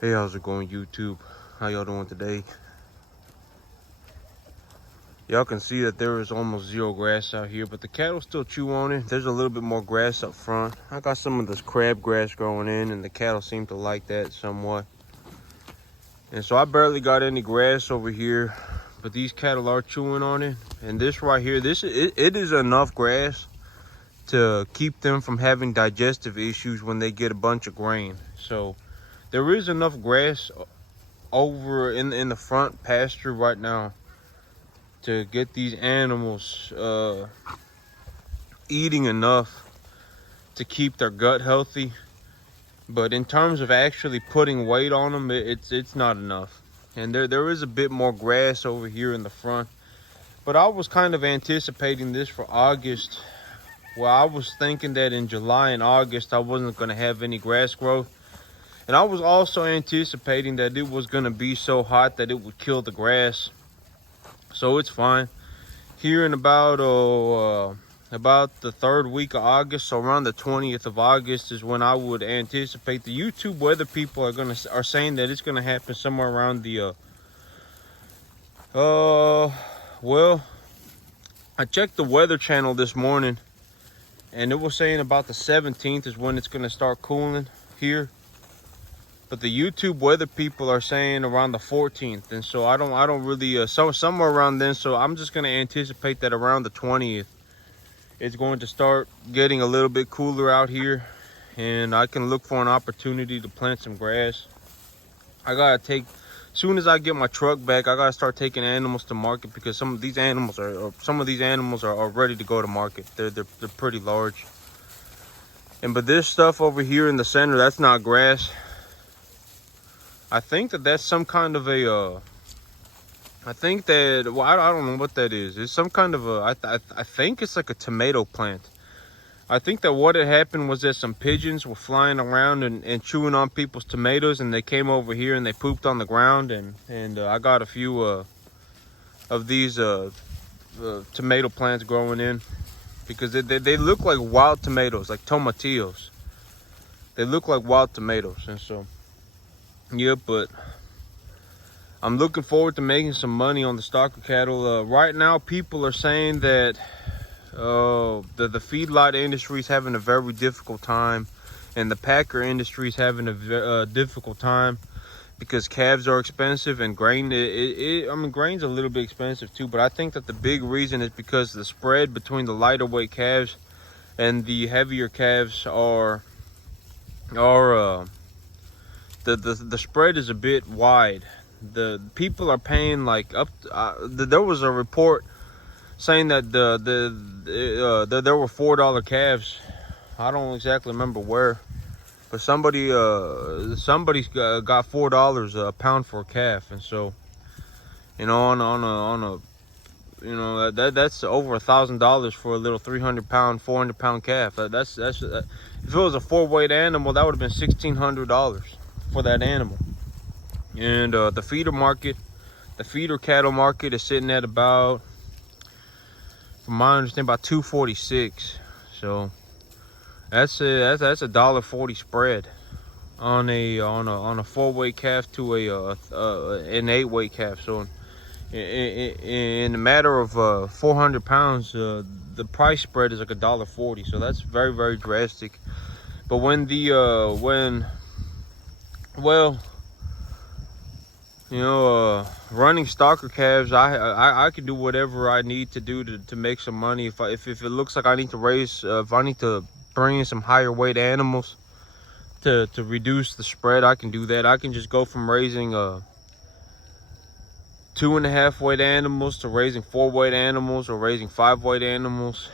Hey, how's it going, YouTube? How y'all doing today? Y'all can see that there is almost zero grass out here, but the cattle still chew on it. There's a little bit more grass up front. I got some of this crabgrass growing in, and the cattle seem to like that somewhat. And so I barely got any grass over here, but these cattle are chewing on it. And this right here, it is enough grass to keep them from having digestive issues when they get a bunch of grain. So there is enough grass over in the front pasture right now to get these animals eating enough to keep their gut healthy. But in terms of actually putting weight on them, it's not enough. And there is a bit more grass over here in the front, but I was kind of anticipating this for August. Well, I was thinking that in July and August I wasn't going to have any grass growth, and I was also anticipating that it was going to be so hot that it would kill the grass. So it's fine. Here in about the third week of August, so around the 20th of August is when I would anticipate. The YouTube weather people are saying that it's gonna happen somewhere around the well, I checked the weather channel this morning and it was saying about the 17th is when it's gonna start cooling here. But the YouTube weather people are saying around the 14th, and so I don't really somewhere around then. So I'm just gonna anticipate that around the 20th it's going to start getting a little bit cooler out here, and I can look for an opportunity to plant some grass. I gotta take, as soon as I get my truck back, I gotta start taking animals to market, because some of these animals are ready to go to market. They're pretty large. But this stuff over here in the center, that's not grass. I think that's some kind of a I think that, well, I don't know what that is. It's some kind of a, I think it's like a tomato plant. I think that what had happened was that some pigeons were flying around and chewing on people's tomatoes, and they came over here and they pooped on the ground, and I got a few of these tomato plants growing in, because they look like wild tomatoes, like tomatillos. They look like wild tomatoes, and so, yeah, but I'm looking forward to making some money on the stock of cattle. Right now, people are saying that the feedlot industry is having a very difficult time, and the packer industry is having a difficult time because calves are expensive, and grain. I mean, grain's a little bit expensive too, but I think that the big reason is because the spread between the lighter weight calves and the heavier calves the spread is a bit wide. The people are paying like up. There was a report saying that there were $4 calves. I don't exactly remember where, but somebody's got $4 a pound for a calf, and so, you know, on a you know, that's over $1,000 for a little 300-pound, 400-pound calf. That's if it was a 4-weight animal, that would have been $1,600 for that animal. And the feeder market, the feeder cattle market is sitting at about, from my understanding, about $246. So that's a $1.40 spread on a 4-weight calf to an 8-weight calf. So in a matter of 400 pounds, the price spread is like $1.40. So that's very, very drastic. But when you know, running stocker calves, I can do whatever I need to do to make some money. If it looks like I need to if I need to bring in some higher weight animals to reduce the spread, I can do that. I can just go from raising 2.5 weight animals to raising 4-weight animals, or raising 5-weight animals,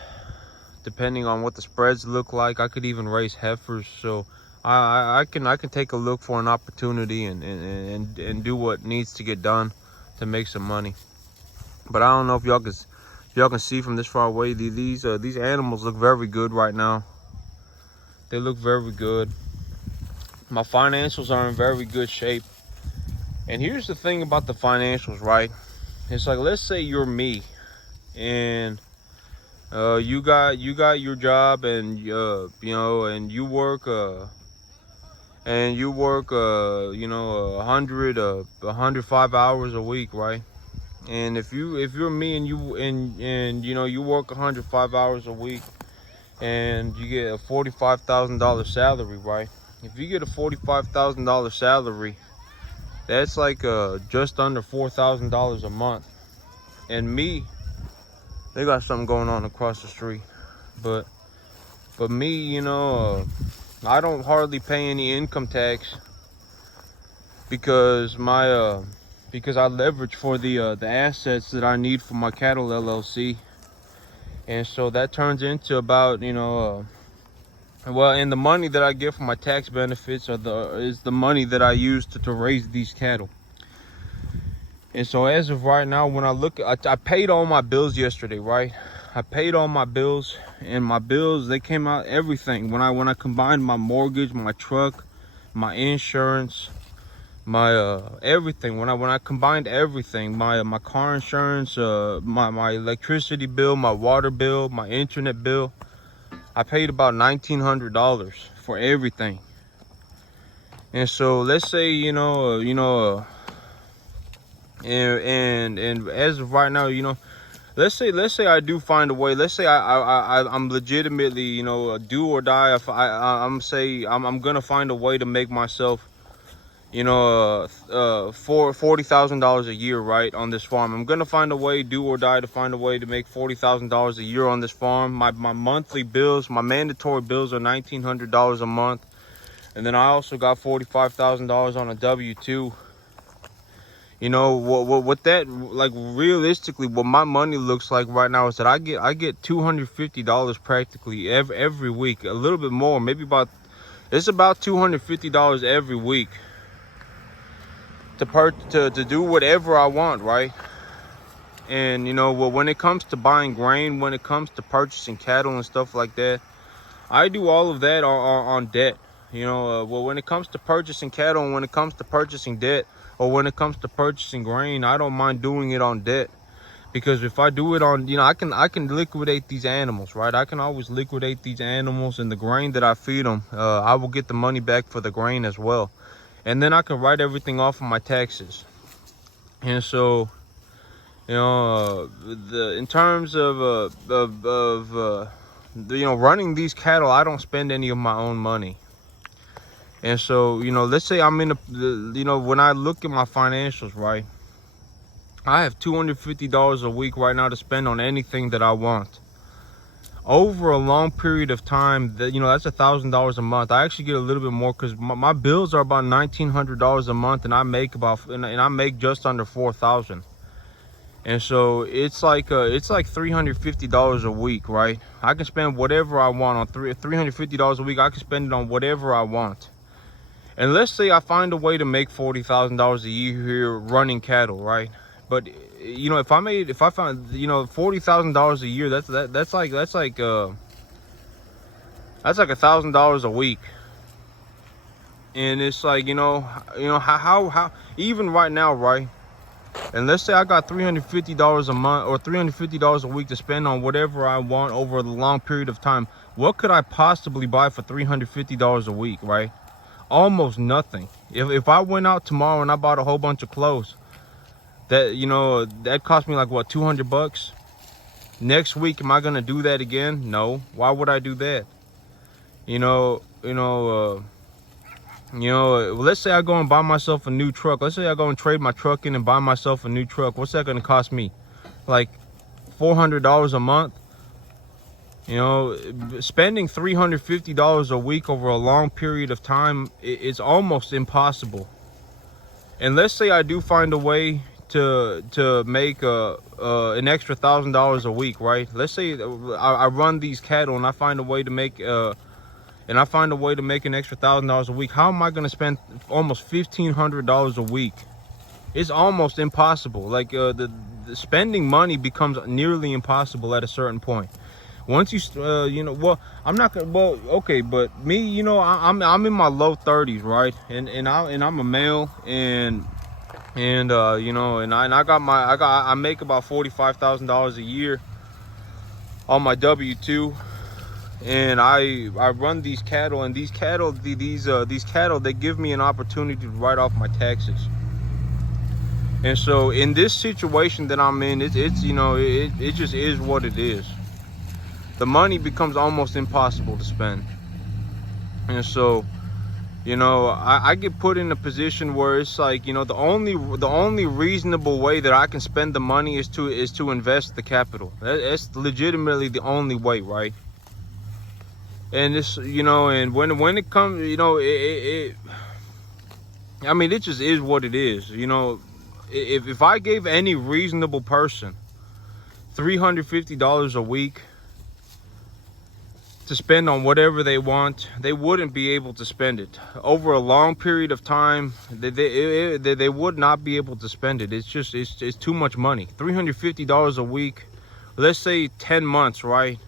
depending on what the spreads look like. I could even raise heifers. So I can take a look for an opportunity and do what needs to get done to make some money. But I don't know if y'all can see from this far away. These animals look very good right now. They look very good. My financials are in very good shape. And here's the thing about the financials, right? It's like, let's say you're me, and you got your job, and you know, and you work and you work 105 hours a week, right? And if you're me and you work 105 hours a week and you get a $45,000 salary, right? If you get a $45,000 salary, that's like just under $4,000 a month. And me, they got something going on across the street, but me, I don't hardly pay any income tax because because I leverage for the assets that I need for my cattle LLC, and so that turns into about well, and the money that I get from my tax benefits is the money that I use to raise these cattle. And so as of right now, when I paid all my bills yesterday, right? I paid all my bills, and my bills, they came out everything. When I combined my mortgage, my truck, my insurance, my everything, when I combined everything, my car insurance, my electricity bill, my water bill, my internet bill, I paid about $1,900 for everything. And so let's say and as of right now, let's say I do find a way. Let's say I'm legitimately, do or die. If I'm gonna find a way to make myself, $40,000 a year, right, on this farm. I'm gonna find a way, do or die, to find a way to make $40,000 a year on this farm. My monthly bills, my mandatory bills, are $1,900 a month, and then I also got $45,000 on a W-2. What that, like, realistically, what my money looks like right now is that I get $250 practically every week, a little bit more, maybe it's about $250 every week to do whatever I want, right? And when it comes to buying grain, when it comes to purchasing cattle and stuff like that, I do all of that on debt. When it comes to purchasing cattle, and when it comes to purchasing debt, or when it comes to purchasing grain, I don't mind doing it on debt, because if I do it on, I can liquidate these animals, right? I can always liquidate these animals, and the grain that I feed them, I will get the money back for the grain as well, and then I can write everything off of my taxes. And so, in terms of running these cattle, I don't spend any of my own money. And so, let's say I'm in when I look at my financials, right, I have $250 a week right now to spend on anything that I want. Over a long period of time, that's $1,000 a month. I actually get a little bit more, because my bills are about $1,900 a month, and I make just under $4,000. And so it's like $350 a week, right? I can spend whatever I want on $350 a week. I can spend it on whatever I want. And let's say I find a way to make $40,000 a year here running cattle, right? But if I found $40,000 a year, that's like $1,000 a week. And it's like, how even right now, right? And let's say I got $350 a month or $350 a week to spend on whatever I want over a long period of time. What could I possibly buy for $350 a week, right? Almost nothing. If I went out tomorrow and I bought a whole bunch of clothes, that cost me like, what, $200? Next week, am I gonna do that again? No. Why would I do that? Let's say I go and buy myself a new truck. Let's say I go and trade my truck in and buy myself a new truck. What's that gonna cost me? Like $400 a month? Spending $350 a week over a long period of time is almost impossible. And let's say I do find a way to make an extra $1,000 a week, right? Let's say I run these cattle and I find a way to make an extra $1,000 a week. How am I going to spend almost $1,500 a week? It's almost impossible. Like the spending money becomes nearly impossible at a certain point. Once you I'm not gonna, okay, but me, I'm in my low 30s, right? And I'm a male, and I make about $45,000 a year on my W-2. and I run these cattle, and these cattle they give me an opportunity to write off my taxes. And so in this situation that I'm in, it's you know, it just is what it is. The money becomes almost impossible to spend. And so, you know, I get put in a position where it's like, you know, the only reasonable way that I can spend the money is to invest the capital. That's legitimately the only way, right? And this, you know, and when it comes, you know, I mean, it just is what it is. You know, if I gave any reasonable person $350 a week to spend on whatever they want, they wouldn't be able to spend it over a long period of time. They would not be able to spend it. It's just it's too much money. $350 a week, let's say 10 months, right?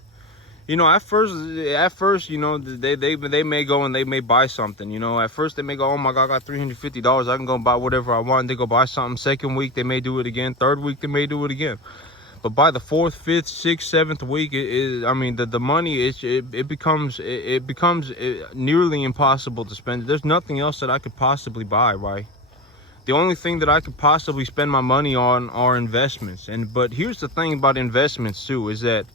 You know, at first, you know, they may go and they may buy something. You know, at first they may go, oh my God, I got $350. I can go buy whatever I want. They go buy something. Second week they may do it again. Third week they may do it again. But by the fourth, fifth, sixth, seventh week, I mean, the money it becomes nearly impossible to spend. There's nothing else that I could possibly buy, right? The only thing that I could possibly spend my money on are investments. But here's the thing about investments too, is that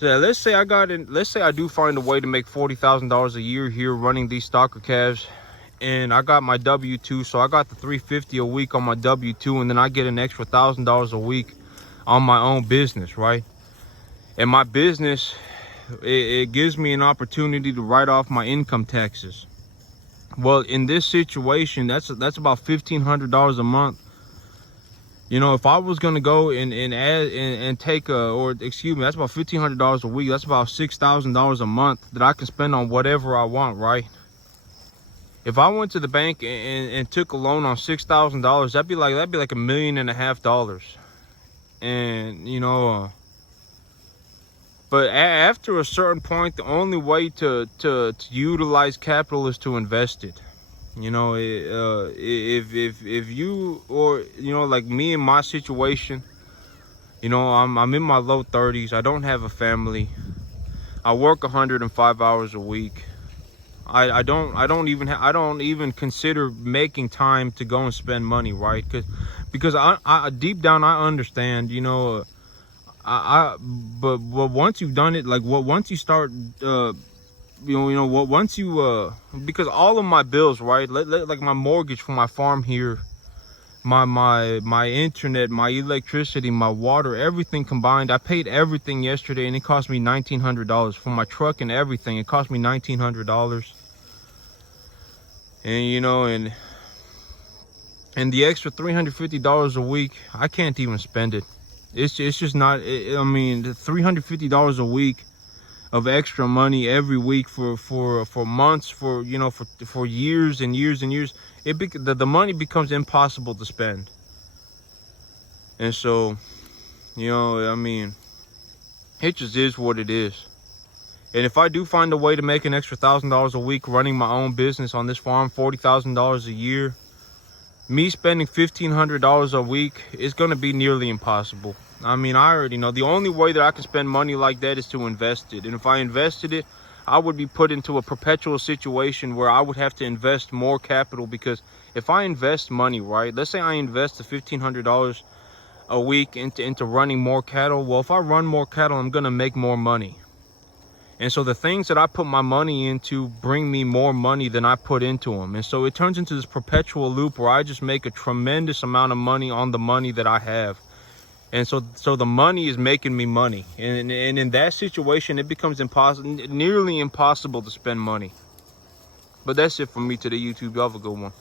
let's say I do find a way to make $40,000 a year here running these stocker calves, and I got my W-2, so I got the $350 a week on my W-2, and then I get an extra $1,000 a week on my own business, right? And my business, it gives me an opportunity to write off my income taxes. Well, in this situation, that's about $1,500 a month. You know, if I was gonna go and take that's about $1,500 a week. That's about $6,000 a month that I can spend on whatever I want, right? If I went to the bank and took a loan on $6,000, that'd be like $1.5 million. And you know, but after a certain point, the only way to utilize capital is to invest it. You know, if you, or you know, like me in my situation, you know, I'm in my low 30s. I don't have a family. I work 105 hours a week. I don't even consider making time to go and spend money, right? Because I deep down I understand, you know, but once you've done it, like once you start once you because all of my bills, right, like my mortgage for my farm here, my internet, my electricity, my water, everything combined, I paid everything yesterday, and it cost me $1,900 for my truck and everything. It cost me $1,900. And you know, and the extra $350 a week, I can't even spend it. It's just not, I mean, $350 a week of extra money every week for months, for you know, for years and years and years, the money becomes impossible to spend. And so, you know, I mean, it just is what it is. And if I do find a way to make an extra $1,000 a week running my own business on this farm, $40,000 a year, me spending $1,500 a week is going to be nearly impossible. I mean, I already know the only way that I can spend money like that is to invest it. And if I invested it, I would be put into a perpetual situation where I would have to invest more capital. Because if I invest money, right, let's say I invest the $1,500 a week into running more cattle. Well, if I run more cattle, I'm going to make more money. And so the things that I put my money into bring me more money than I put into them. And so it turns into this perpetual loop where I just make a tremendous amount of money on the money that I have. And so the money is making me money. And in that situation, it becomes nearly impossible to spend money. But that's it for me today, YouTube. Y'all have a good one.